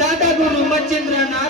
दादा गुरु मच्छिंद्रनाथ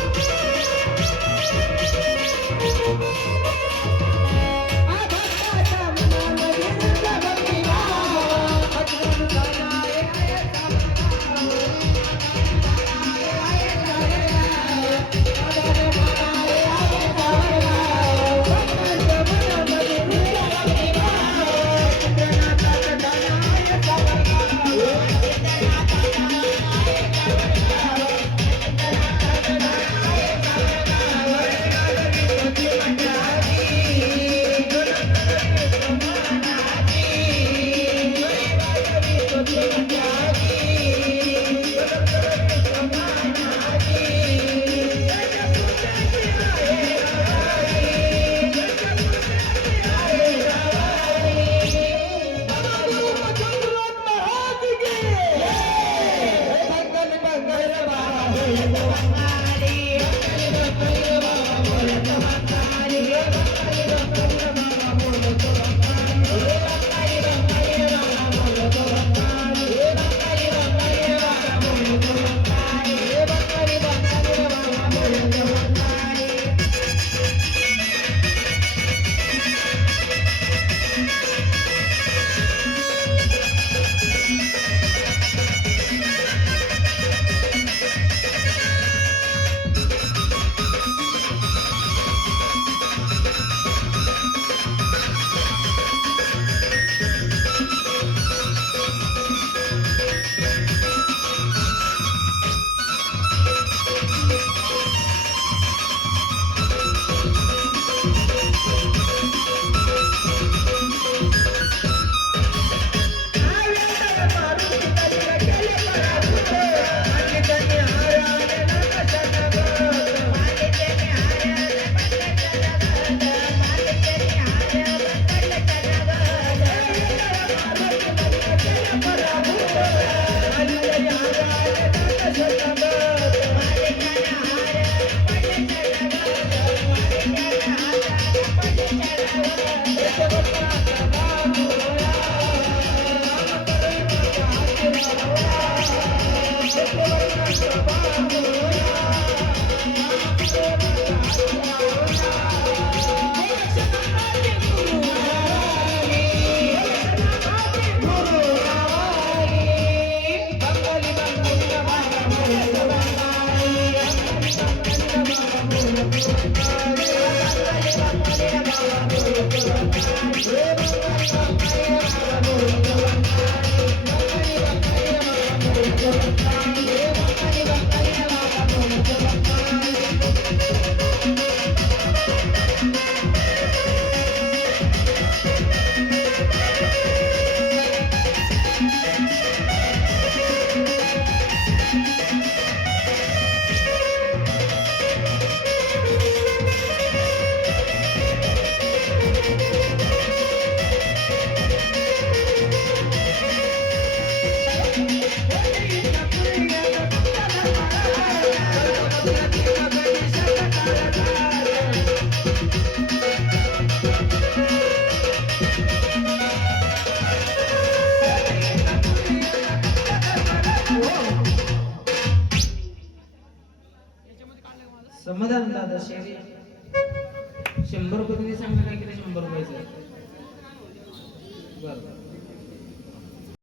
समाधान दादा शेरी. शंभर रुपये तुम्ही सांगा नाही केलं शंभर रुपयाचं? बरं.